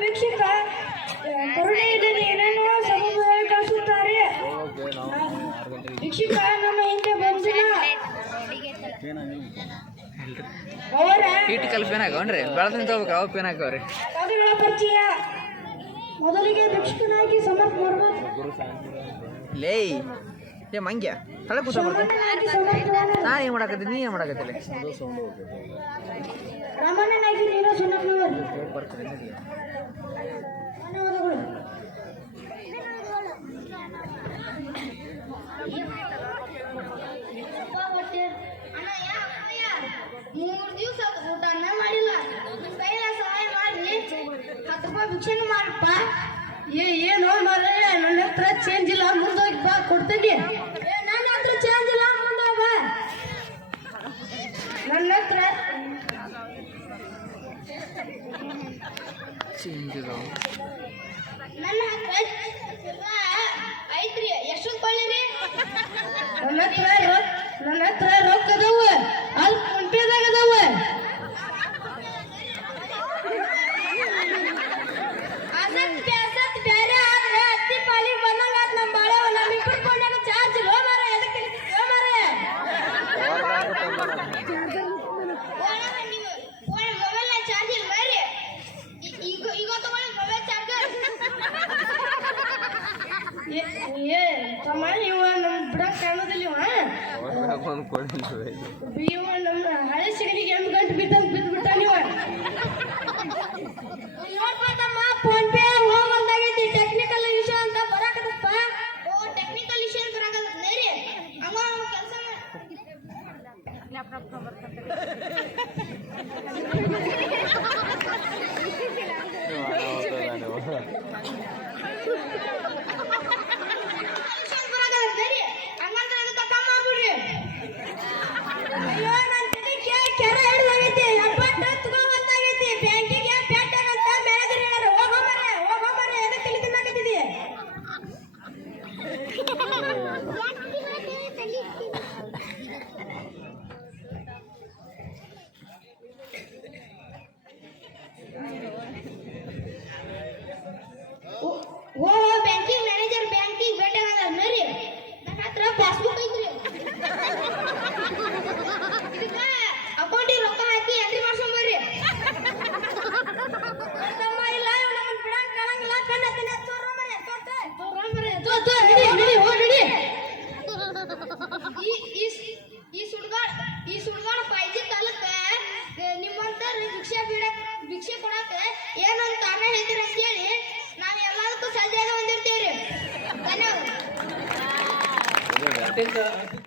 ಭಿಕ್ಷುಕ ಕರುಣೆ ಇಲ್ಲದೆ ಏನೇನೋ ಸಮುದಾಯ ಕಳಿಸುತ್ತಾರೆ. ನಮ್ಮ ಹಿಂದೆ ಬಂದಿಲ್ಲ. ಕಲ್ ಪೇನ್ ಹಾಕವ್ರಿ ಬೆಳೆದ ತಗೋಬೇಕು ಅವು ಪೇನ್ ಹಾಕವ್ರಿ ರೀ ಪರಿಚಯ. ಮೊದಲಿಗೆ ಭಿಕ್ಷುಕನಾಗಿ ಸಮರ್ಥ ಮಾಡ್ಬೋದು ಲೇ ಏ ಮಂಗ್ಯ ತಲೆ ಕೂತ ಬರ್ತೀನಿ ಸಾಮಾನ್ಯನಾಗಿ ಸಮರ್ಥವಾದ ನಾ ಏನ್ ಮಾಡಕತ್ತೀನಿ, ನೀ ಏನು ಮಾಡಕತ್ತಿಲ್ಲ ಮೂರ್ ದಿವಸ ಊಟನ ಮಾಡಿಲ್ಲ. ಕೈಲ ಸಹಾಯ ಮಾಡಿ. ಹತ್ತು ರೂಪಾಯಿ ಭಿಕ್ಷೆನೂ ಮಾಡಪ್ಪ ಏ, ಏನು ಮಾರಯ್ಯ ನನ್ನ ಹತ್ರ ಚೇಂಜ್ ಇಲ್ಲ, ಮುಂದೋಗಿ ಬಾ, ಕೊಡ್ತೀನಿ ಏ, ನನ್ನ ಹತ್ರ ಚೇಂಜ್ ಇಲ್ಲ ಮುಂದೆ ಬಾ ನನ್ನ ಹತ್ರ ಕೊಳ್ಳಿರಿ ನನ್ನ ಹತ್ರ ರೊ- ನನ್ನ ಹತ್ರ ರೊಕ್ಕ ಏ ಏ ತಮ್ಮ ಇವ ನಮ್ ಬಿಡಕ್ ಕಾಣೋದಿಲ್ಲ ಇವ ಇವ ನಮ್ಮ ಹಳೆ ಸಿಗಲಿಗೆ ಎಂಟು ಗಂಟೆ ಬಿಟ್ಟಂಗ್ ಬಿದ್ದು ಬಿಟ್ಟ ನೀವ ನೋಡ್ಪ ತಮ್ಮ ಫೋನ್ ಪೇ ಹೋಗ್ ಬಂದಾಗೈತಿ ಟೆಕ್ನಿಕಲ್ ವಿಷಯ ಅಂತ ಬರಾಕತ್ತಪ್ಪ ಓ ಟೆಕ್ನಿಕಲ್ ವಿಷಯ ಅಂತ ಬರಾಕತ್ತ ನೇರಿ ಹಂಗ ಕೆಲಸ ಅಯ್ಯೋ ಓ think, uh, I think